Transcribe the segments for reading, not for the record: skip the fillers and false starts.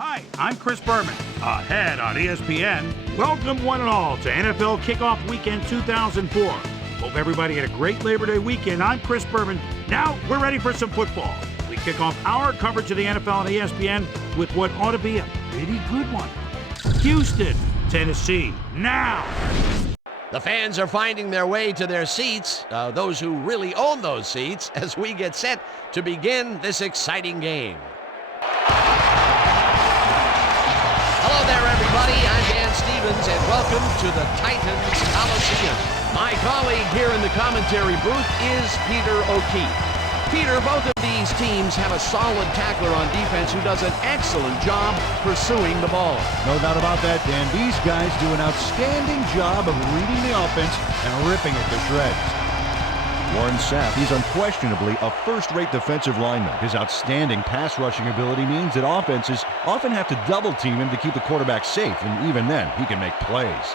Hi, I'm Chris Berman, ahead on ESPN. Welcome one and all to NFL Kickoff Weekend 2004. Hope everybody had a great Labor Day weekend. I'm Chris Berman. Now we're ready for some football. We kick off our coverage of the NFL on ESPN with what ought to be a pretty good one. Houston, Tennessee, now. The fans are finding their way to their seats, those who really own those seats, as we get set to begin this exciting game. Hello there, everybody. I'm Dan Stevens, and welcome to the Titans Coliseum. My colleague here in the commentary booth is Peter O'Keefe. Peter, both of these teams have a solid tackler on defense who does an excellent job pursuing the ball. No doubt about that, Dan. These guys do an outstanding job of reading the offense and ripping it to shreds. Warren Sapp, he's unquestionably a first-rate defensive lineman. His outstanding pass rushing ability means that offenses often have to double-team him to keep the quarterback safe, and even then, he can make plays.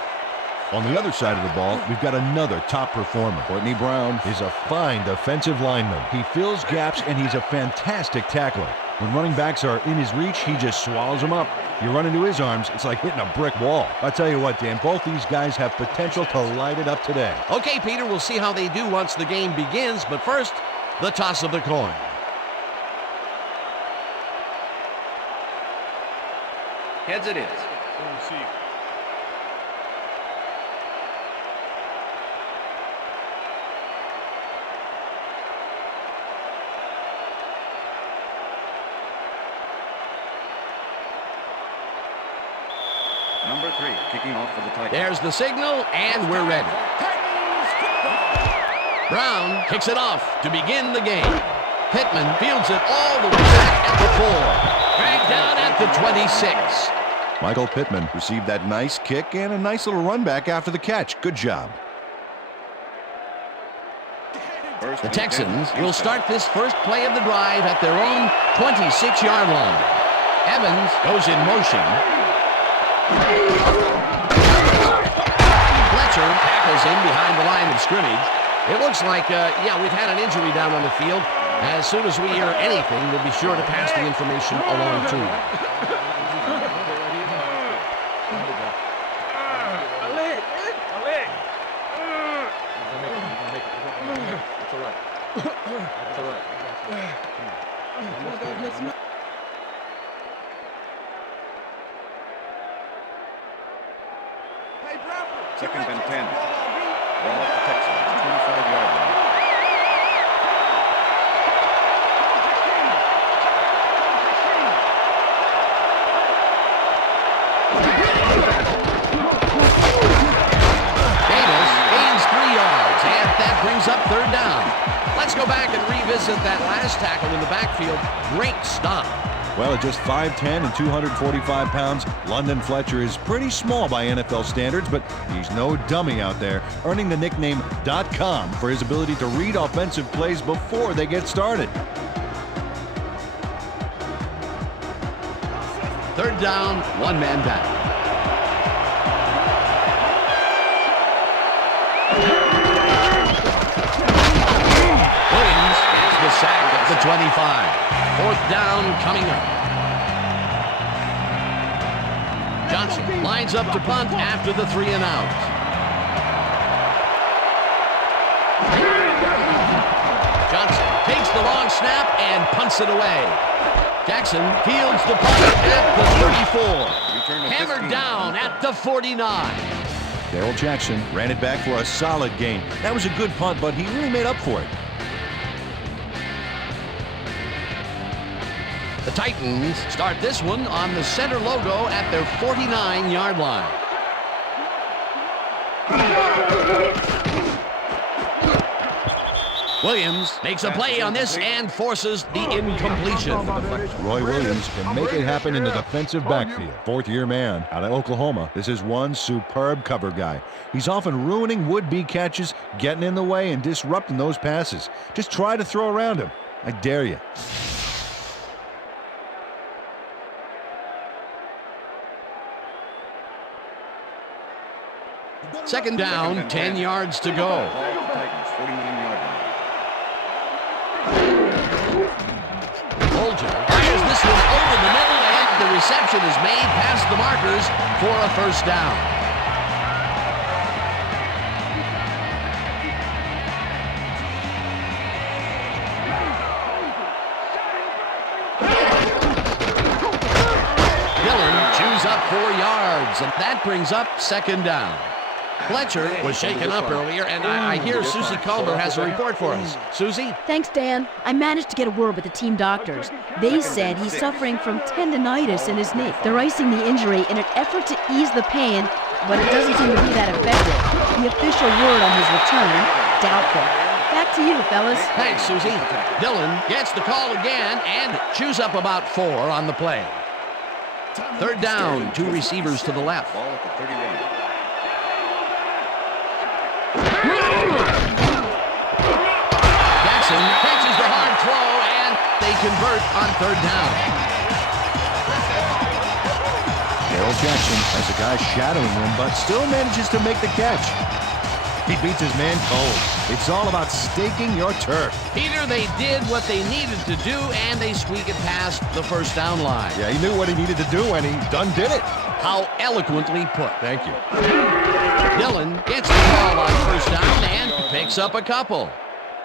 On the other side of the ball, we've got another top performer. Courtney Brown is a fine defensive lineman. He fills gaps, and he's a fantastic tackler. When running backs are in his reach, he just swallows them up. You run into his arms, it's like hitting a brick wall. I tell you what, Dan, both these guys have potential to light it up today. Okay, Peter, we'll see how they do once the game begins, but first, the toss of the coin. Heads it is. Number 3, kicking off for the Titans. There's the signal, and we're ready. Brown kicks it off to begin the game. Pittman fields it all the way back at the 4. Dragged down at the 26. Michael Pittman received that nice kick and a nice little run back after the catch. Good job. The Texans will start this first play of the drive at their own 26-yard line. Evans goes in motion. Fletcher tackles him behind the line of scrimmage. It looks like, we've had an injury down on the field. As soon as we hear anything, we'll be sure to pass the information along to you. Second and 10. Ball at the Texans, 25-yard line. Davis gains 3 yards, and that brings up third down. Let's go back and revisit that last tackle in the backfield. Great stop. Well, at just 5'10" and 245 pounds, London Fletcher is pretty small by NFL standards, but he's no dummy out there, earning the nickname .com for his ability to read offensive plays before they get started. Third down, one man back. Williams gets the sack at the 25. Fourth down coming up. Johnson lines up to punt after the 3 and out. Johnson takes the long snap and punts it away. Jackson fields the punt at the 34. Hammered down at the 49. Darrell Jackson ran it back for a solid gain. That was a good punt, but he really made up for it. The Titans start this one on the center logo at their 49-yard line. Williams makes a play on this and forces the incompletion. Roy Williams can make it happen in the defensive backfield. Fourth-year man out of Oklahoma. This is one superb cover guy. He's often ruining would-be catches, getting in the way, and disrupting those passes. Just try to throw around him. I dare you. Second down, 10 yards to go. Folger fires this one over the middle, and the reception is made past the markers for a first down. Dillon chews up 4 yards, and that brings up second down. Fletcher was shaken up earlier, and I hear Susie Culver has a report for us. Susie? Thanks, Dan. I managed to get a word with the team doctors. They said he's suffering from tendonitis in his knee. They're icing the injury in an effort to ease the pain, but it doesn't seem to be that effective. The official word on his return, doubtful. Back to you, fellas. Thanks, Susie. Dillon gets the call again and chews up about 4 on the play. Third down, 2 receivers to the left. Ball at the 31. Jackson catches the hard throw, and they convert on third down. Darrell Jackson has a guy shadowing him, but still manages to make the catch. He beats his man cold. It's all about staking your turf. Peter, they did what they needed to do, and they squeak it past the first down line. Yeah, he knew what he needed to do, and he done did it. How eloquently put. Thank you. Dillon gets the ball on first down and picks up a couple.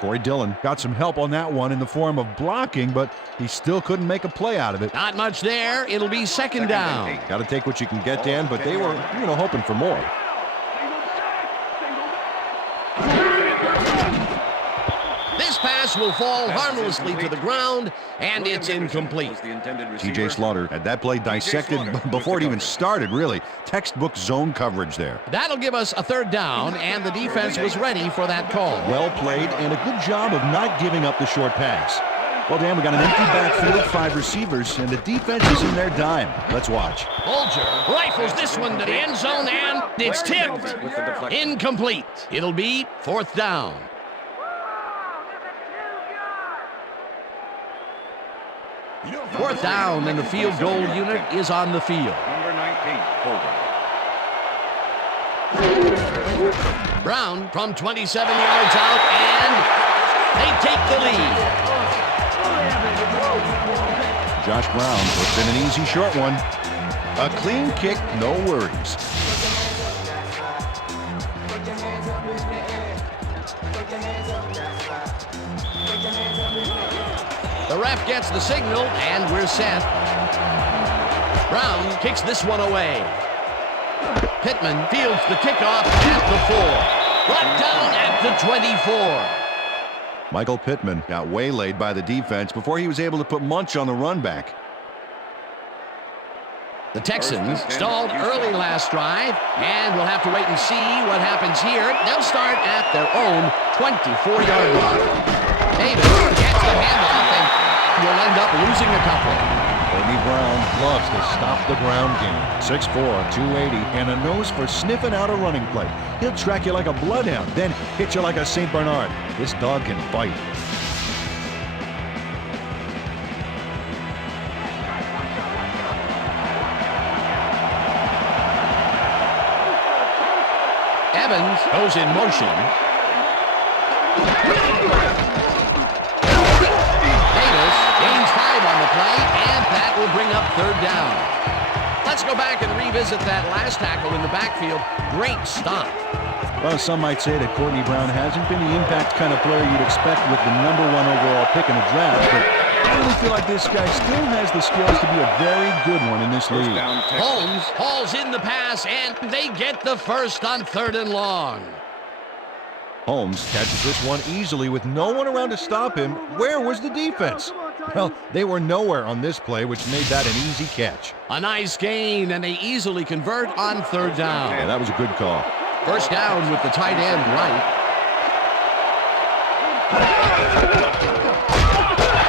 Corey Dillon got some help on that one in the form of blocking, but he still couldn't make a play out of it. Not much there. It'll be second down. Got to take what you can get, Dan, but they were, hoping for more. This pass will fall harmlessly to the ground, and it's incomplete. TJ Slaughter had that play dissected before it even started, really. Textbook zone coverage there. That'll give us a third down, and the defense was ready for that call. Well played, and a good job of not giving up the short pass. Well, Dan, we got an empty backfield, 5 receivers, and the defense is in their dime. Let's watch. Bolger rifles this one to the end zone, and it's tipped. Incomplete. It'll be fourth down. Fourth down, and the field goal unit is on the field. Number 19, Holden. Brown from 27 yards out, and they take the lead. Josh Brown puts in an easy short one. A clean kick, no worries. The ref gets the signal, and we're set. Brown kicks this one away. Pittman fields the kickoff at the 4. Brought down at the 24. Michael Pittman got waylaid by the defense before he was able to put Munch on the run back. The Texans stalled early last drive, and we'll have to wait and see what happens here. They'll start at their own 24-yard line. Davis gets the handoff, and will end up losing a couple. Courtney Brown loves to stop the ground game. 6'4", 280, and a nose for sniffing out a running play. He'll track you like a bloodhound, then hit you like a St. Bernard. This dog can bite. Evans goes in motion. Davis gains 5 on the play, and that will bring up third down. Let's go back and revisit that last tackle in the backfield. Great stop. Well, some might say that Courtney Brown hasn't been the impact kind of player you'd expect with the #1 overall pick in the draft, but I really feel like this guy still has the skills to be a very good one in this league. Holmes hauls in the pass, and they get the first on 3rd and long. Holmes catches this one easily with no one around to stop him. Where was the defense? Well, they were nowhere on this play, which made that an easy catch. A nice gain, and they easily convert on 3rd down. Yeah, that was a good call. First down with the tight end right.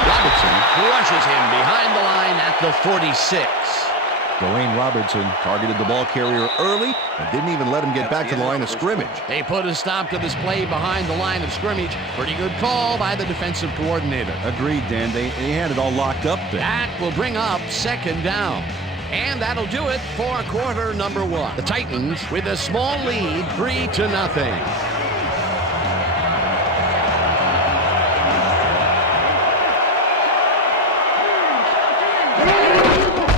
Robertson crushes him behind the line at the 46. Dwayne Robertson targeted the ball carrier early and didn't even let him get back to the line of scrimmage. They put a stop to this play behind the line of scrimmage. Pretty good call by the defensive coordinator. Agreed, Dan. They had it all locked up there. That will bring up 2nd down. And that'll do it for quarter number 1. The Titans with a small lead, 3-0.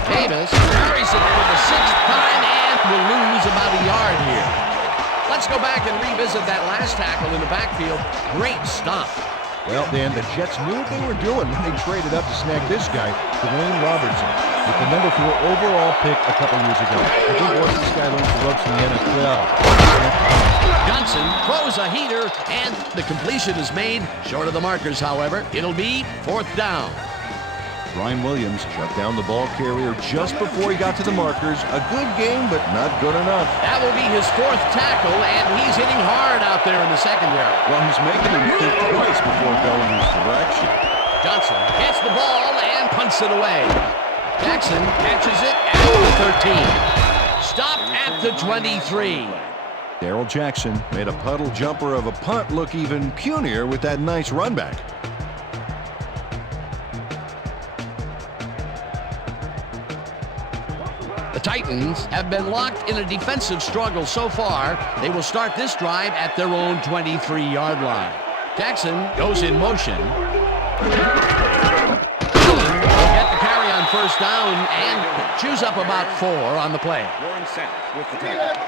Davis Let's go back and revisit that last tackle in the backfield. Great stop. Well, Dan, the Jets knew what they were doing when they traded up to snag this guy, Dwayne Robertson, with the number 4 overall pick a couple years ago. I think once this guy learns the ropes in the NFL. Johnson throws a heater, and the completion is made. Short of the markers, however. It'll be 4th down. Brian Williams shut down the ball carrier just before he got to the markers. A good game, but not good enough. That will be his 4th tackle, and he's hitting hard out there in the secondary. Well, he's making him think twice before going his direction. Johnson hits the ball and punts it away. Jackson catches it at the 13. Stopped at the 23. Darrell Jackson made a puddle jumper of a punt look even punier with that nice run back. The Titans have been locked in a defensive struggle so far. They will start this drive at their own 23-yard line. Jackson goes in motion. Dillon will get the carry on 1st down and chews up about 4 on the play. Warren Sapp with the tackle.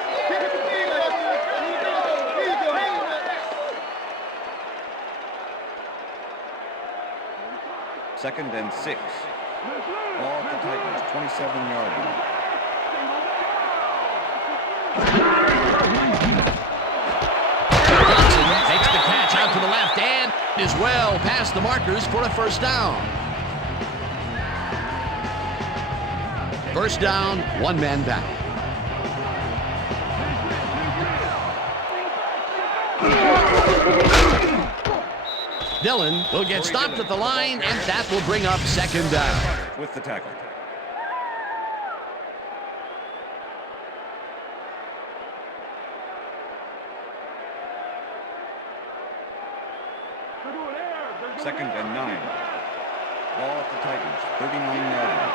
Second and 6. Ball at the Titans, 27-yard line. Johnson takes the catch out to the left and is well past the markers for a 1st down. 1st down, 1 man back. Dillon will get stopped at the line, and that will bring up 2nd down. With the tackle. Second and 9. Ball at the Titans, 39-yard line.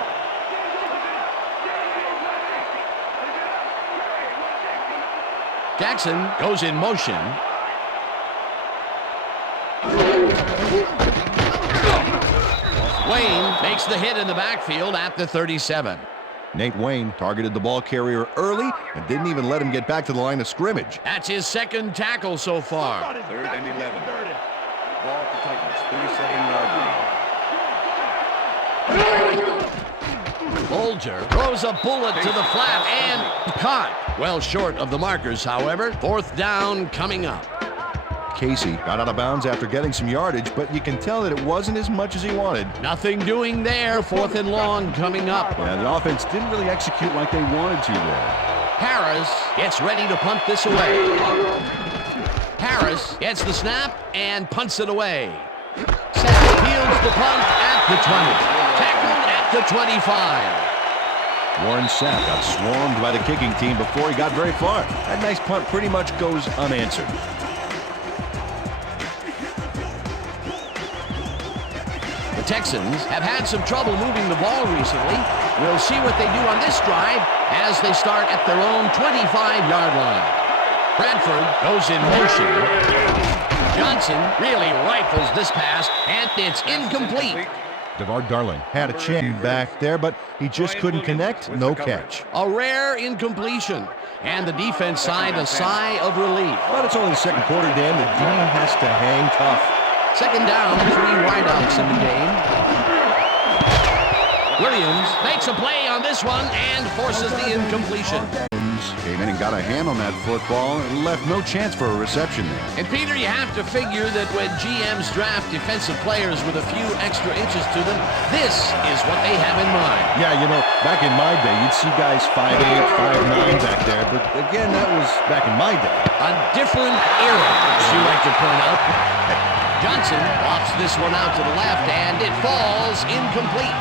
Jackson goes in motion. Wayne makes the hit in the backfield at the 37. Nate Wayne targeted the ball carrier early and didn't even let him get back to the line of scrimmage. That's his 2nd tackle so far. 3rd and 11. Ball at the Titans, 37-yard line. Bolger throws a bullet to the flat and caught. Well short of the markers, however. 4th down coming up. Casey got out of bounds after getting some yardage, but you can tell that it wasn't as much as he wanted. Nothing doing there. 4th and long coming up. Yeah, the offense didn't really execute like they wanted to there. Harris gets ready to punt this away. Harris gets the snap and punts it away. Sapp fields the punt at the 20. Tackled at the 25. Warren Sapp got swarmed by the kicking team before he got very far. That nice punt pretty much goes unanswered. The Texans have had some trouble moving the ball recently. We'll see what they do on this drive as they start at their own 25-yard line. Bradford goes in motion. Johnson really rifles this pass, and it's incomplete. DeVar Darling had a chance back there, but he just couldn't connect. No catch. A rare incompletion, and the defense sighed a sigh of relief. But it's only the 2nd quarter, Dan. The team has to hang tough. 2nd down, 3 wideouts in the game. Williams makes a play on this one and forces the incompletion. Came in and got a hand on that football and left no chance for a reception there. And Peter, you have to figure that when GMs draft defensive players with a few extra inches to them, this is what they have in mind. Yeah, you know, back in my day, you'd see guys 5'8", 5'9" back there, but again, that was back in my day. A different era, as you like to point out. Johnson lofts this one out to the left, and it falls incomplete.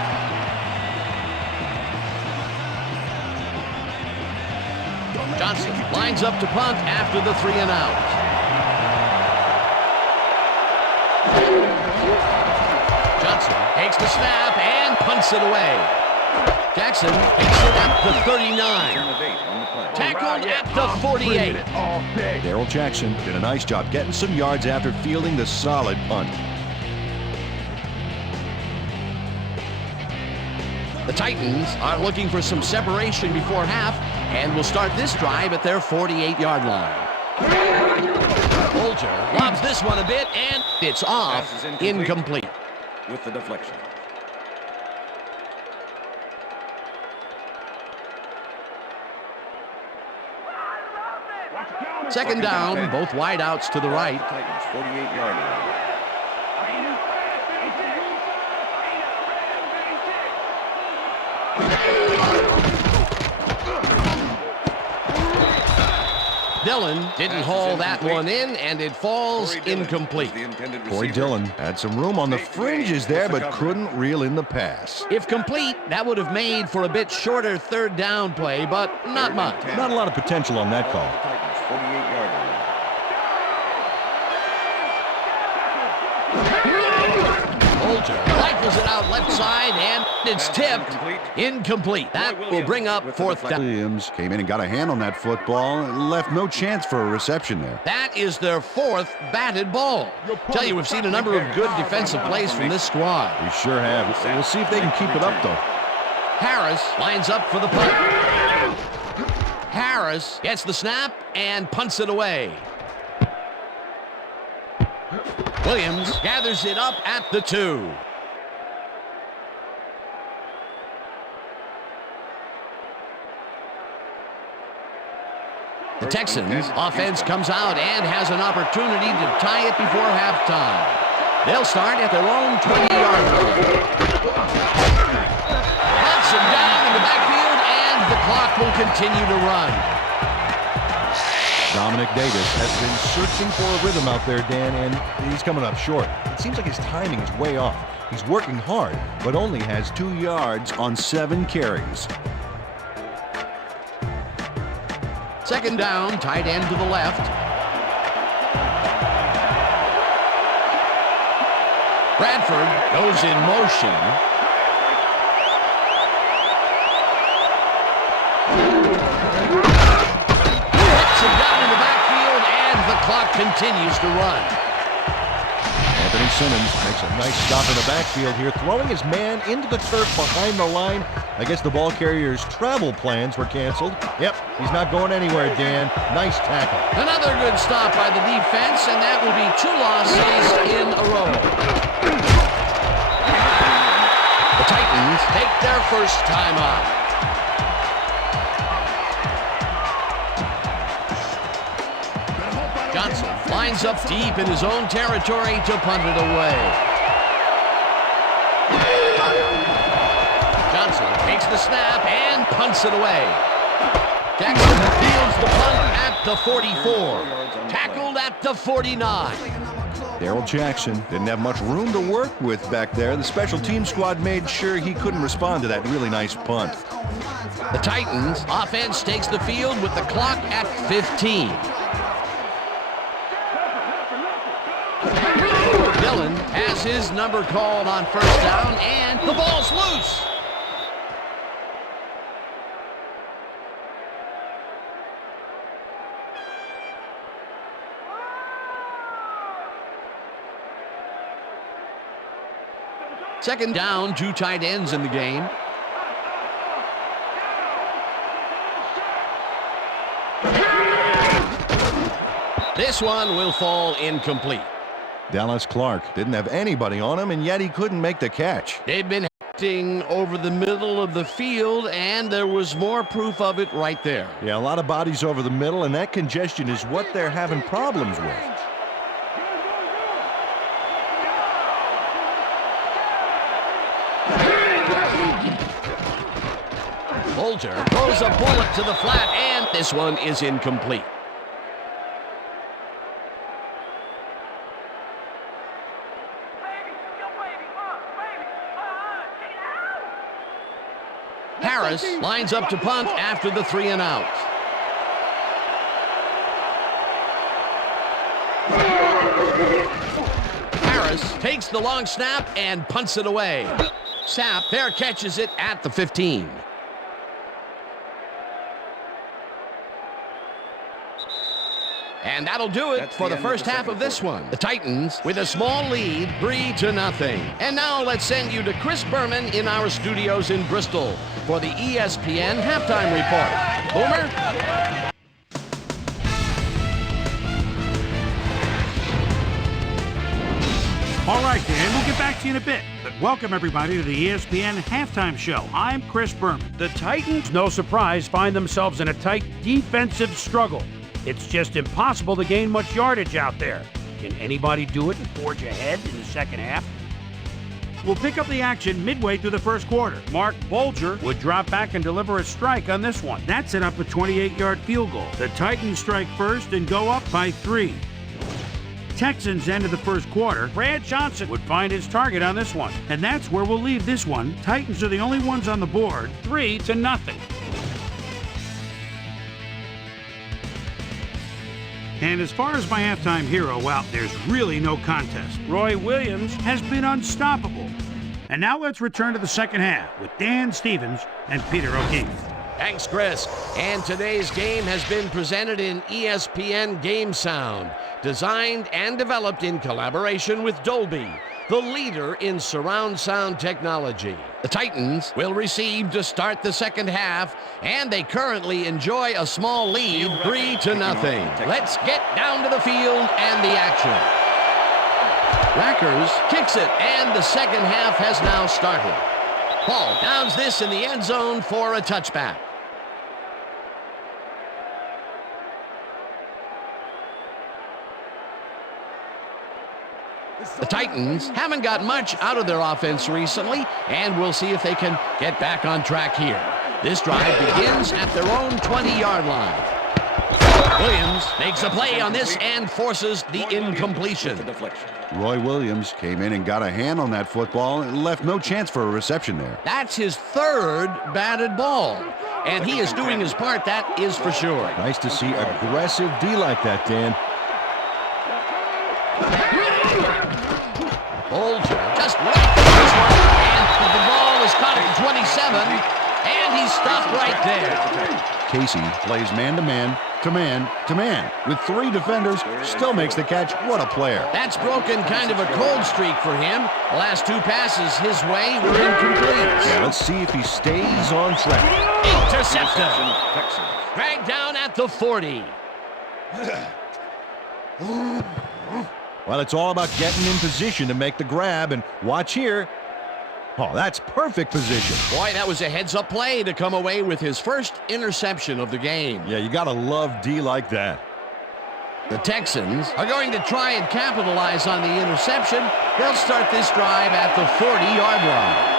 Johnson lines up to punt after the 3 and out. Johnson takes the snap and punts it away. Jackson takes it at the 39. Tackled at the 48. Darrell Jackson did a nice job getting some yards after fielding the solid punt. The Titans are looking for some separation before half and will start this drive at their 48-yard line. Bolger lobs this one a bit, and it's off. Pass is Incomplete. with the deflection. Second down, both wideouts to the right. Titans, 48-yard line. Dillon didn't haul that one in, and it falls incomplete. Corey Dillon had some room on the fringes there, but couldn't reel in the pass. If complete, that would have made for a bit shorter third down play, but not much. Not a lot of potential on that call. Titans, 48-yard line. Bolger rifles it out left side, and it's tipped. Incomplete. That will bring up fourth down. Williams came in and got a hand on that football and left no chance for a reception there. That is their fourth batted ball. Tell you, we've seen a number of good defensive plays from this squad. We sure have. We'll see if they can keep it up, though. Harris lines up for the punt. Harris gets the snap and punts it away. Williams gathers it up at the 2. The Texans offense comes out and has an opportunity to tie it before halftime. They'll start at their own 20-yard line. Hunts him down in the backfield, and the clock will continue to run. Dominic Davis has been searching for a rhythm out there, Dan, and he's coming up short. It seems like his timing is way off. He's working hard, but only has 2 yards on 7 carries. Second down, tight end to the left. Bradford goes in motion. Hits him down in the backfield, and the clock continues to run. Anthony Simmons makes a nice stop in the backfield here, throwing his man into the turf behind the line. I guess the ball carrier's travel plans were canceled. Yep, he's not going anywhere, Dan. Nice tackle. Another good stop by the defense, and that will be 2 losses in a row. The Titans take their first time out. Johnson lines up deep in his own territory to punt it away. Johnson takes the snap and punts it away. Jackson fields the punt at the 44. Tackled at the 49. Darrell Jackson didn't have much room to work with back there. The special team squad made sure he couldn't respond to that really nice punt. The Titans offense takes the field with the clock at 15. Dillon has his number called on first down, and the ball's loose. Second down, 2 tight ends in the game. This one will fall incomplete. Dallas Clark didn't have anybody on him, and yet he couldn't make the catch. They've been hitting over the middle of the field, and there was more proof of it right there. Yeah, a lot of bodies over the middle, and that congestion is what they're having problems with. Bolger throws a bullet to the flat, and this one is incomplete. Harris lines up to punt after the 3 and out. Harris takes the long snap and punts it away. Sapp there catches it at the 15. And that'll do it for the first half of this one. The Titans with a small lead, 3-0. And now let's send you to Chris Berman in our studios in Bristol for the ESPN Halftime Report. Boomer? All right, Dan, we'll get back to you in a bit. But welcome, everybody, to the ESPN Halftime Show. I'm Chris Berman. The Titans, no surprise, find themselves in a tight defensive struggle. It's just impossible to gain much yardage out there. Can anybody do it and forge ahead in the second half? We'll pick up the action midway through the first quarter. Mark Bolger would drop back and deliver a strike on this one. That set up a 28-yard field goal. The Titans strike first and go up by 3. Texans ended the first quarter. Brad Johnson would find his target on this one. And that's where we'll leave this one. Titans are the only ones on the board, 3-0. And as far as my halftime hero, well, there's really no contest. Roy Williams has been unstoppable. And now let's return to the second half with Dan Stevens and Peter O'Keefe. Thanks, Chris. And today's game has been presented in ESPN Game Sound, designed and developed in collaboration with Dolby, the leader in surround sound technology. The Titans will receive to start the second half, and they currently enjoy a small lead, 3-0. Let's get down to the field and the action. Rackers kicks it, and the second half has now started. Paul downs this in the end zone for a touchback. The Titans haven't got much out of their offense recently, and we'll see if they can get back on track here. This drive begins at their own 20-yard line. Williams makes a play on this and forces the incompletion. Roy Williams came in and got a hand on that football and left no chance for a reception there. That's his third batted ball, and he is doing his part, that is for sure. Nice to see aggressive D like that, Dan. Bolger just right for this one, and the ball is caught at 27, and he's stopped right there. Casey plays man-to-man, to man, to man. With 3 defenders, still makes the catch. What a player. That's broken kind of a cold streak for him. The last 2 passes his way were incomplete. Yeah, let's see if he stays on track. Intercepted. Dragged down at the 40. Well, it's all about getting in position to make the grab, and watch here. Oh, that's perfect position. Boy, that was a heads-up play to come away with his first interception of the game. Yeah, you gotta love D like that. The Texans are going to try and capitalize on the interception. They'll start this drive at the 40-yard line.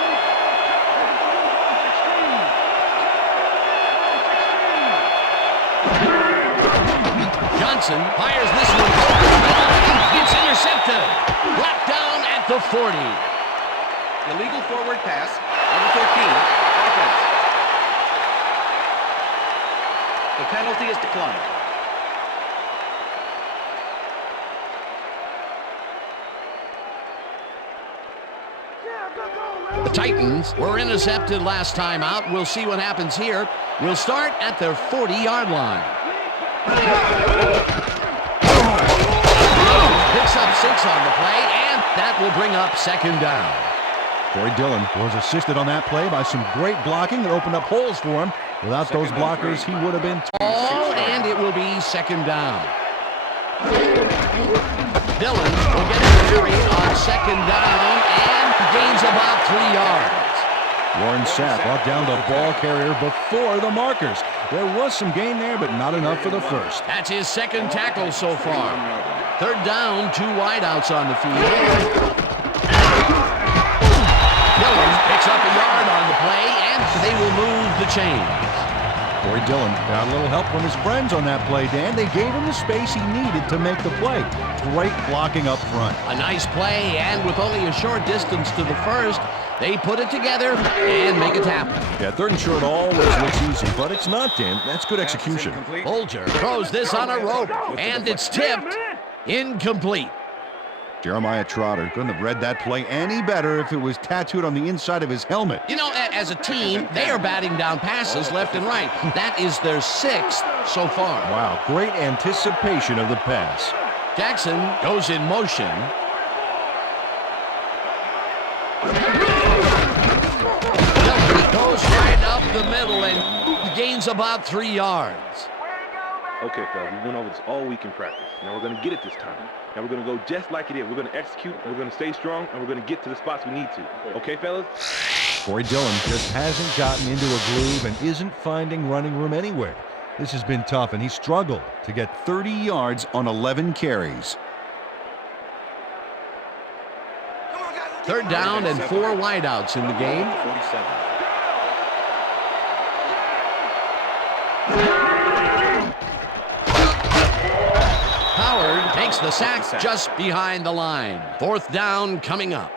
Johnson fires this one over the middle. It's intercepted. Brought down at the 40. Illegal forward pass, number 13, offense. The penalty is declined. The Titans were intercepted last time out. We'll see what happens here. We'll start at their 40-yard line. Picks up 6 on the play, and that will bring up second down. Corey Dillon was assisted on that play by some great blocking that opened up holes for him. Without those blockers, he would have been... And it will be second down. Dillon will get a carry on second down and gains about 3 yards. Warren Sapp brought down the ball carrier before the markers. There was some gain there, but not enough for the first. That's his second tackle so far. Third down, 2 wideouts on the field. Dillon picks up a yard on the play, and they will move the chains. Corey Dillon got a little help from his friends on that play, Dan. They gave him the space he needed to make the play. Great blocking up front. A nice play, and with only a short distance to the first, they put it together and make it happen. Yeah, third and short always looks easy, but it's not, Dan. That's good execution. Bolger throws this on a rope, and it's tipped. Incomplete. Jeremiah Trotter couldn't have read that play any better if it was tattooed on the inside of his helmet. You know, as a team, they are batting down passes left and right. That is their 6th so far. Wow, great anticipation of the pass. Jackson goes in motion. Goes right up the middle and gains about 3 yards. Okay, fellas, we went over this all week in practice. Now we're going to get it this time. Now we're going to go just like it is. We're going to execute, and we're going to stay strong, and we're going to get to the spots we need to. Okay, fellas? Corey Dillon just hasn't gotten into a groove and isn't finding running room anywhere. This has been tough, and he struggled to get 30 yards on 11 carries. Third down and 4 wideouts in the game. 47. Howard takes the sack just behind the line. Fourth down coming up.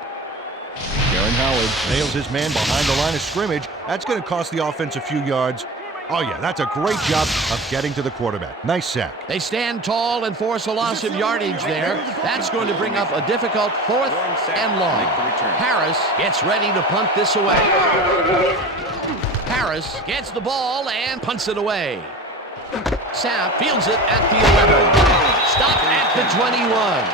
Aaron Howard nails his man behind the line of scrimmage. That's going to cost the offense a few yards. Oh, yeah, that's a great job of getting to the quarterback. Nice sack. They stand tall and force a loss of yardage there. That's going to bring up a difficult 4th and long. Harris gets ready to punt this away. Harris gets the ball and punts it away. Sapp fields it at the 11. Stopped at the 21.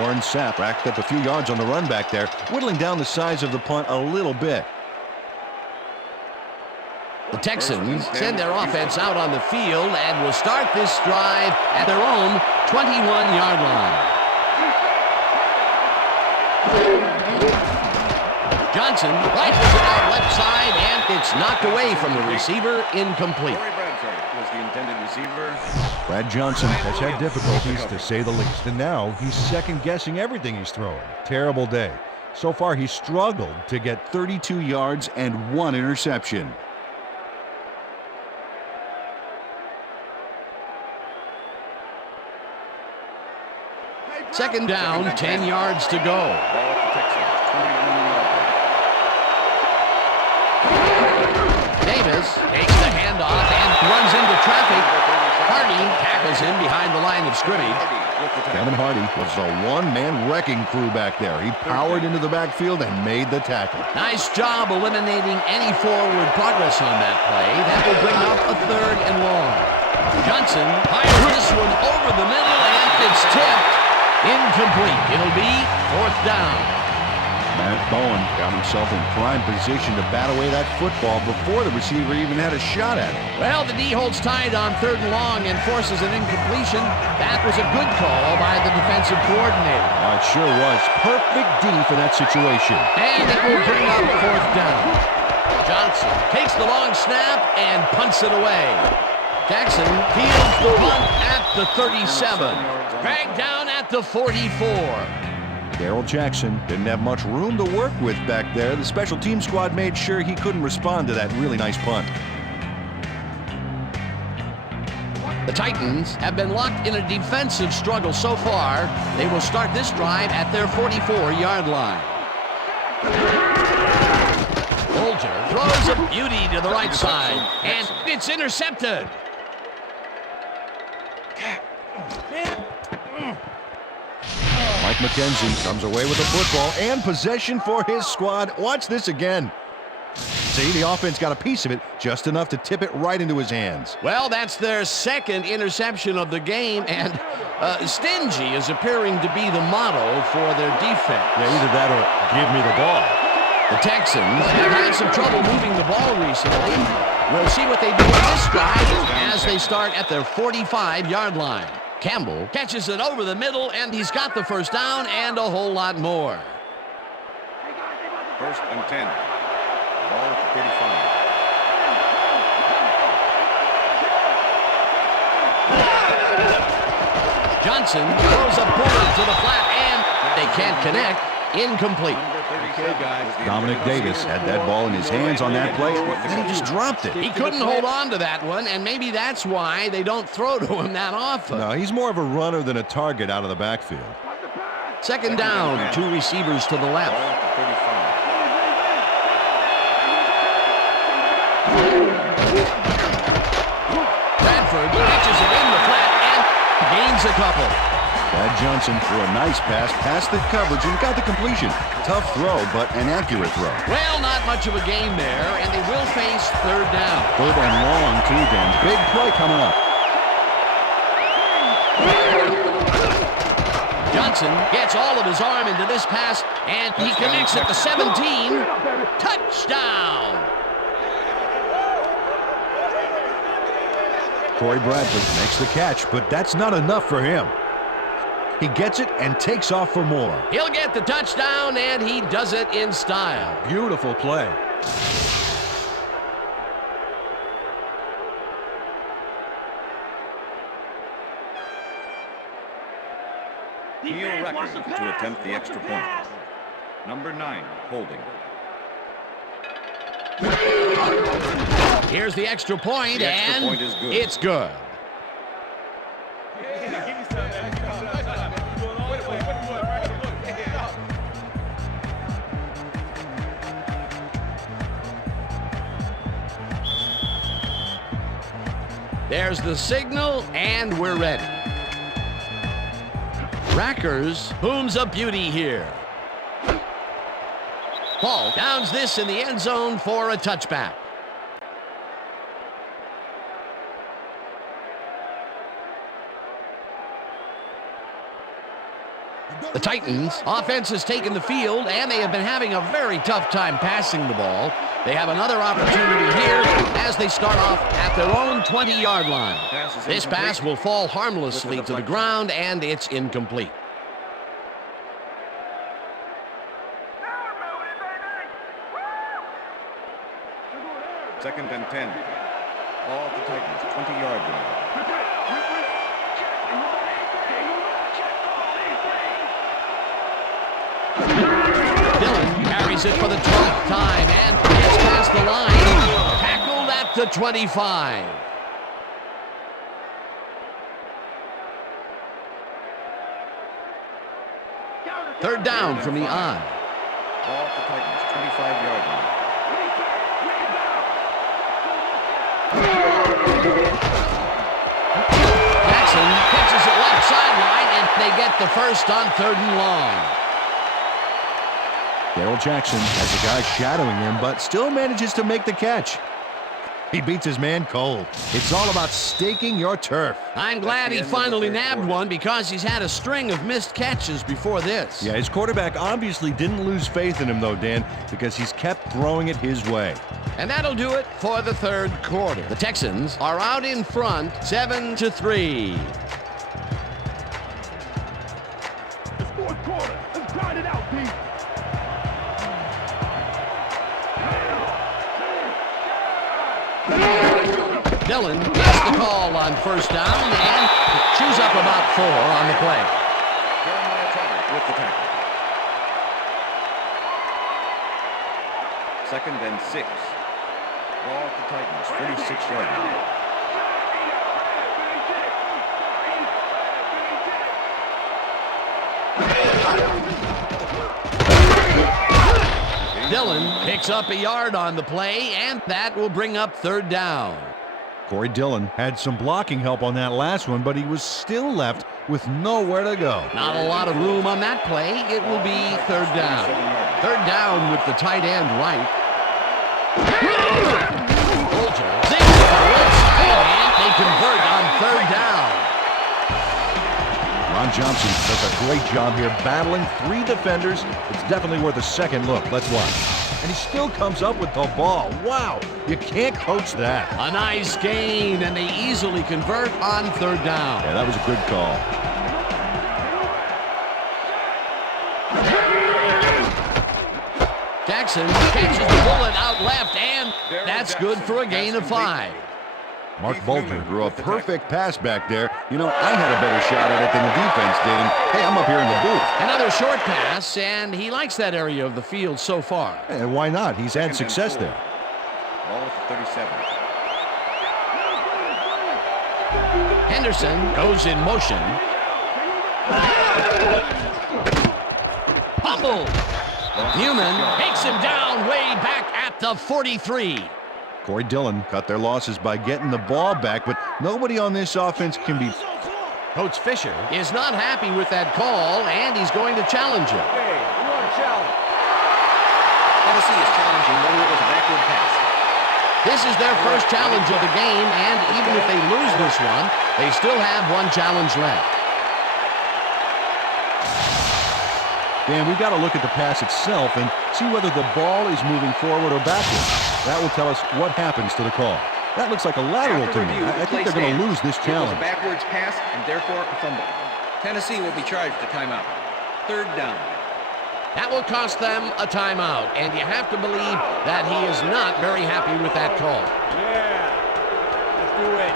Warren Sapp racked up a few yards on the run back there, whittling down the size of the punt a little bit. The Texans send their offense out on the field and will start this drive at their own 21-yard line. Johnson rifles it out left side, and it's knocked away from the receiver, incomplete. Was the intended receiver. Brad Johnson has had difficulties, to say the least, and now he's second-guessing everything he's throwing. Terrible day. So far, he's struggled to get 32 yards and 1 interception. Second down, 10 yards to go. Ball at the Texans, 21 yards. Davis takes the handoff and runs into traffic. Hardy tackles him behind the line of scrimmage. Kevin Hardy was the one-man wrecking crew back there. He powered into the backfield and made the tackle. Nice job eliminating any forward progress on that play. That will bring up a 3rd and long. Johnson fires this one over the middle, and it's tipped. Incomplete. It'll be 4th down. Matt Bowen got himself in prime position to bat away that football before the receiver even had a shot at it. Well, the D holds tight on 3rd and long and forces an incompletion. That was a good call by the defensive coordinator. Oh, it sure was. Perfect D for that situation. And it will bring up 4th down. Johnson takes the long snap and punts it away. Jackson fields the punt at the 37. Dragged down at the 44. Darrell Jackson didn't have much room to work with back there. The special team squad made sure he couldn't respond to that really nice punt. The Titans have been locked in a defensive struggle so far. They will start this drive at their 44-yard line. Bolger throws a beauty to the right side, and it's intercepted. Mike McKenzie comes away with the football and possession for his squad. Watch this again. See, the offense got a piece of it, just enough to tip it right into his hands. Well, that's their 2nd interception of the game, and stingy is appearing to be the motto for their defense. Yeah, either that or give me the ball. The Texans have had some trouble moving the ball recently. We'll see what they do in this drive as they start at their 45-yard line. Campbell catches it over the middle, and he's got the 1st down and a whole lot more. 1st and 10. Ball at the 35. Johnson throws a bullet to the flat, and they can't connect. Incomplete. Dominic Davis had that ball in his hands on that play, and he just dropped it. He couldn't hold on to that one, and maybe that's why they don't throw to him that often. No, he's more of a runner than a target out of the backfield. 2nd down, 2 receivers to the left. Bradford catches it in the flat and gains a couple. Brad Johnson threw a nice pass past the coverage and got the completion. Tough throw, but an accurate throw. Well, not much of a gain there, and they will face 3rd down. 3rd and long, too, then. Big play coming up. Johnson gets all of his arm into this pass, and he connects at the 17. Touchdown! Corey Bradford makes the catch, but that's not enough for him. He gets it and takes off for more. He'll get the touchdown, and he does it in style. Beautiful play. Heel record to attempt the extra point. Number 9, holding. Here's the extra point, The extra and point is good. it's good. There's the signal, and we're ready. Rackers booms a beauty here. Ball downs this in the end zone for a touchback. The Titans offense has taken the field, and they have been having a very tough time passing the ball. They have another opportunity here as they start off at their own 20-yard line. This pass will fall harmlessly to the ground, and it's incomplete. Second and 10. Ball at the Titans, 20-yard line. Dillon carries it for the 12th time and gets past the line. Tackled at the 25. Third down from the I. Ball at the Titans, 25-yard line. Jackson catches it left sideline, and they get the first on 3rd and long. Darrell Jackson has a guy shadowing him, but still manages to make the catch. He beats his man cold. It's all about staking your turf. I'm glad he finally nabbed one because he's had a string of missed catches before this. Yeah, his quarterback obviously didn't lose faith in him, though, Dan, because he's kept throwing it his way. And that'll do it for the 3rd quarter. The Texans are out in front, 7-3. It's 4th quarter. Let's grind it out, Pete. Dillon gets the call on 1st down and chews up about 4 on the play. Jeremiah Trotter with the tackle. Second and 6. Ball at the Titans, 36-yard line. Dillon picks up a yard on the play, and that will bring up 3rd down. Corey Dillon had some blocking help on that last one, but he was still left with nowhere to go. Not a lot of room on that play. It will be 3rd down. 3rd down with the tight end right. Bolger zigs to the left side, and they convert on 3rd down. Ron Johnson does a great job here battling 3 defenders. It's definitely worth a second look. Let's watch. And he still comes up with the ball. Wow, you can't coach that. A nice gain, and they easily convert on 3rd down. Yeah, that was a good call. Jackson catches the bullet out left, and that's good for a gain of 5. Mark Bolger threw a perfect pass back there. You know, I had a better shot at it than the defense did. And, hey, I'm up here in the booth. Another short pass, and he likes that area of the field so far. And why not? He's had success there. Ball at the 37. Henderson goes in motion. Fumble. Newman takes him down way back at the 43. Corey Dillon cut their losses by getting the ball back, but nobody on this offense can be... Coach Fisher is not happy with that call, and he's going to challenge him. Hey, we want to challenge. Tennessee is challenging whether it was a backward pass. This is their first challenge of the game, and even if they lose this one, they still have one challenge left. Dan, we've got to look at the pass itself and see whether the ball is moving forward or backward. That will tell us what happens to the call. That looks like a lateral After to me. review, I the think play they're going to stands. lose this It was challenge. a backwards pass and therefore a fumble. Tennessee will be charged a timeout. Third down. That will cost them a timeout, and you have to believe that he is not very happy with that call. Yeah, let's do it.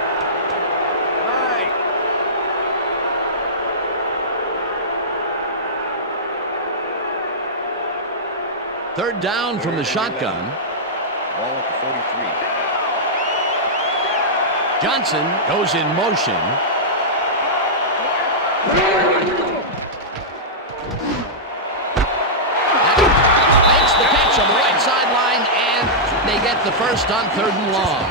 Right. Third down from the shotgun. Ball at the 43. Johnson goes in motion. Makes the catch on the right sideline, and they get the first on 3rd and long.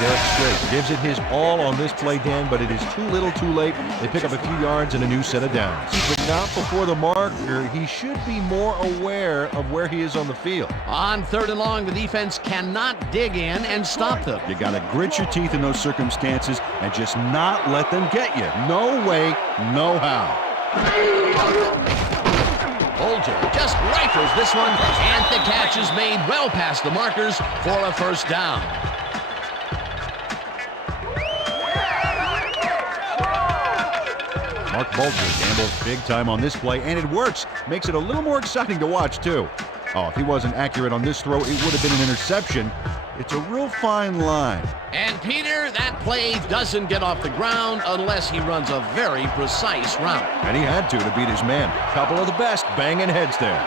Derek Strait gives it his all on this play, Dan, but it is too little too late. They pick up a few yards and a new set of downs. But not before the marker. He should be more aware of where he is on the field. On 3rd and long, the defense cannot dig in and stop them. You got to grit your teeth in those circumstances and just not let them get you. No way, no how. Bolger just rifles this one, and the catch is made well past the markers for a first down. Mark Bolger gambles big time on this play, and it works. Makes it a little more exciting to watch, too. Oh, if he wasn't accurate on this throw, it would have been an interception. It's a real fine line. And Peter, that play doesn't get off the ground unless he runs a very precise route. And he had to beat his man. Couple of the best banging heads there.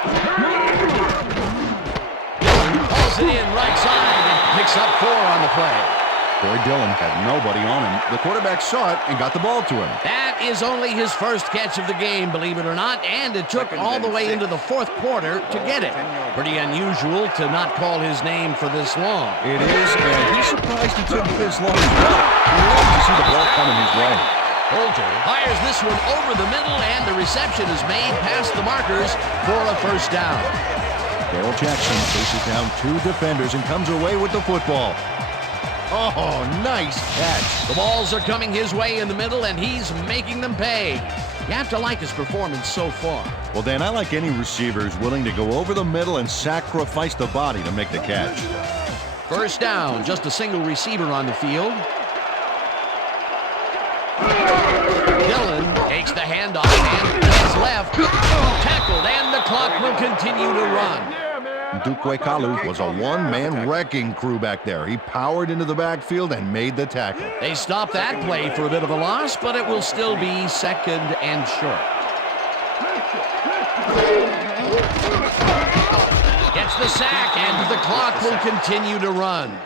Pulls it in right side and picks up 4 on the play. Corey Dillon had nobody on him. The quarterback saw it and got the ball to him. That is only his first catch of the game, believe it or not, and it took all the way into the 4th quarter to get it. Pretty unusual to not call his name for this long. It is, and he's surprised he took this long as well. He loves to see the ball coming his way. Bolger fires this one over the middle, and the reception is made past the markers for a first down. Darrell Jackson faces down 2 defenders and comes away with the football. Oh, nice catch. The balls are coming his way in the middle, and he's making them pay. You have to like his performance so far. Well, Dan, I like any receivers willing to go over the middle and sacrifice the body to make the catch. First down, just a single receiver on the field. Dillon takes the handoff and gets left. Tackled, and the clock will continue to run. Dukwe Kalu was a one-man wrecking crew back there. He powered into the backfield and made the tackle. They stopped that play for a bit of a loss, but it will still be 2nd and short. Gets the sack, and the clock will continue to run.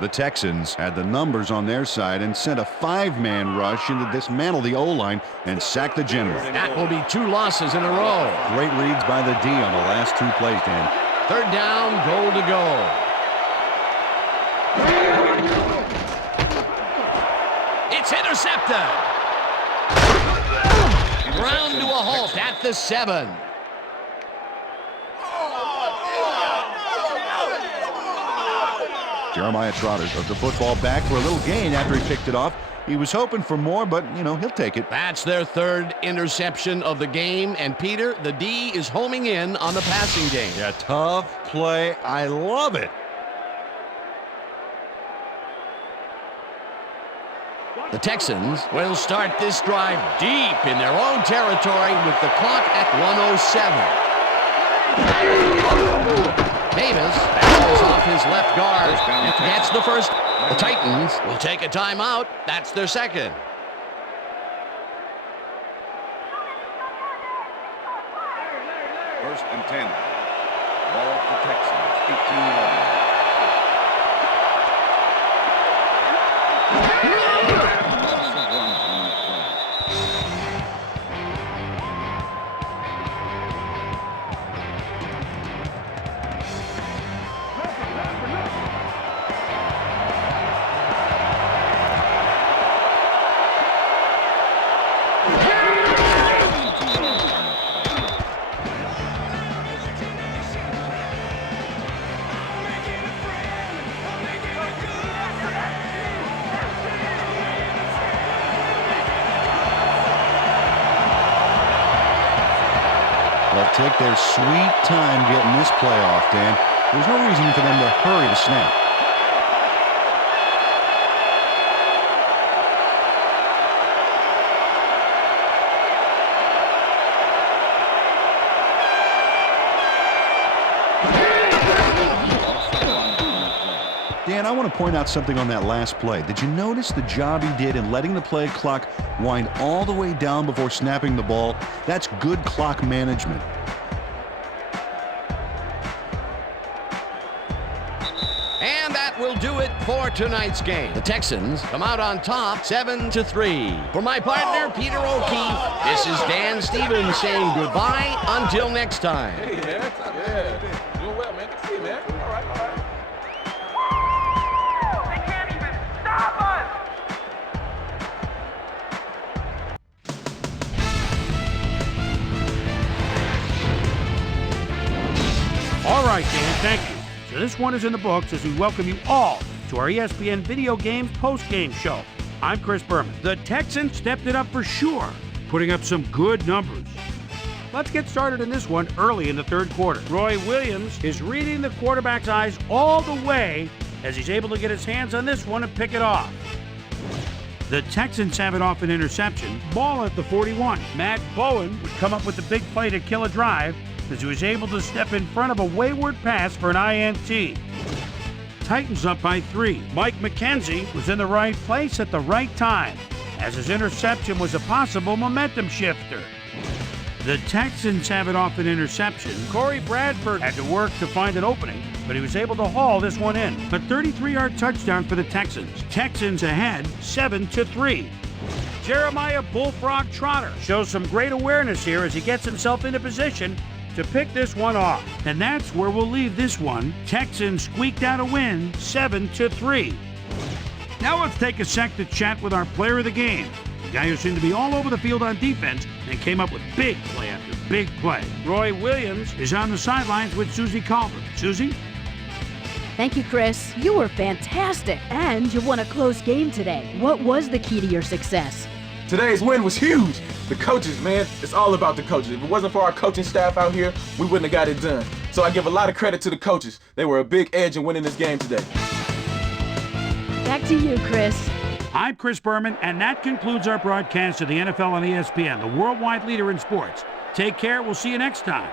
The Texans had the numbers on their side and sent a 5-man rush in to dismantle the O-line and sack the general. That will be 2 losses in a row. Great reads by the D on the last 2 plays, Dan. 3rd down, goal to go. It's intercepted. Ground to a halt at the 7. Jeremiah Trotter took the football back for a little gain after he picked it off. He was hoping for more, but, he'll take it. That's their 3rd interception of the game. And, Peter, the D is homing in on the passing game. Yeah, tough play. I love it. The Texans will start this drive deep in their own territory with the clock at 1:07. Davis battles off his left guard and gets the first. The Titans will take a timeout. That's their 2nd. First and 10. Ball at the Texans, 18-11. Loss of 1 on that play. took their sweet time getting this play off, Dan. There's no reason for them to hurry the snap. Dan, I want to point out something on that last play. Did you notice the job he did in letting the play clock wind all the way down before snapping the ball? That's good clock management. And that will do it for tonight's game. The Texans come out on top 7-3. For my partner, Peter O'Keefe, this is Dan Stevens saying goodbye until next time. Hey, man. Yeah. Doing well, man. See you, man. All right. All right, Dan, thank you. So this one is in the books as we welcome you all to our ESPN Video Games post-game show. I'm Chris Berman. The Texans stepped it up for sure, putting up some good numbers. Let's get started in this one early in the third quarter. Roy Williams is reading the quarterback's eyes all the way as he's able to get his hands on this one and pick it off. The Texans have it off an interception. Ball at the 41. Matt Bowen would come up with the big play to kill a drive as he was able to step in front of a wayward pass for an INT. Titans up by 3. Mike McKenzie was in the right place at the right time, as his interception was a possible momentum shifter. The Texans have it off an interception. Corey Bradford had to work to find an opening, but he was able to haul this one in. A 33-yard touchdown for the Texans. Texans ahead 7-3. Jeremiah Bullfrog Trotter shows some great awareness here as he gets himself into position to pick this one off. And that's where we'll leave this one. Texans squeaked out a win, 7-3. Now let's take a sec to chat with our player of the game, the guy who seemed to be all over the field on defense and came up with big play after big play. Roy Williams is on the sidelines with Susie Calvert. Susie? Thank you, Chris. You were fantastic, and you won a close game today. What was the key to your success? Today's win was huge. The coaches, man, it's all about the coaches. If it wasn't for our coaching staff out here, we wouldn't have got it done. So I give a lot of credit to the coaches. They were a big edge in winning this game today. Back to you, Chris. I'm Chris Berman, and that concludes our broadcast of the NFL on ESPN, the worldwide leader in sports. Take care. We'll see you next time.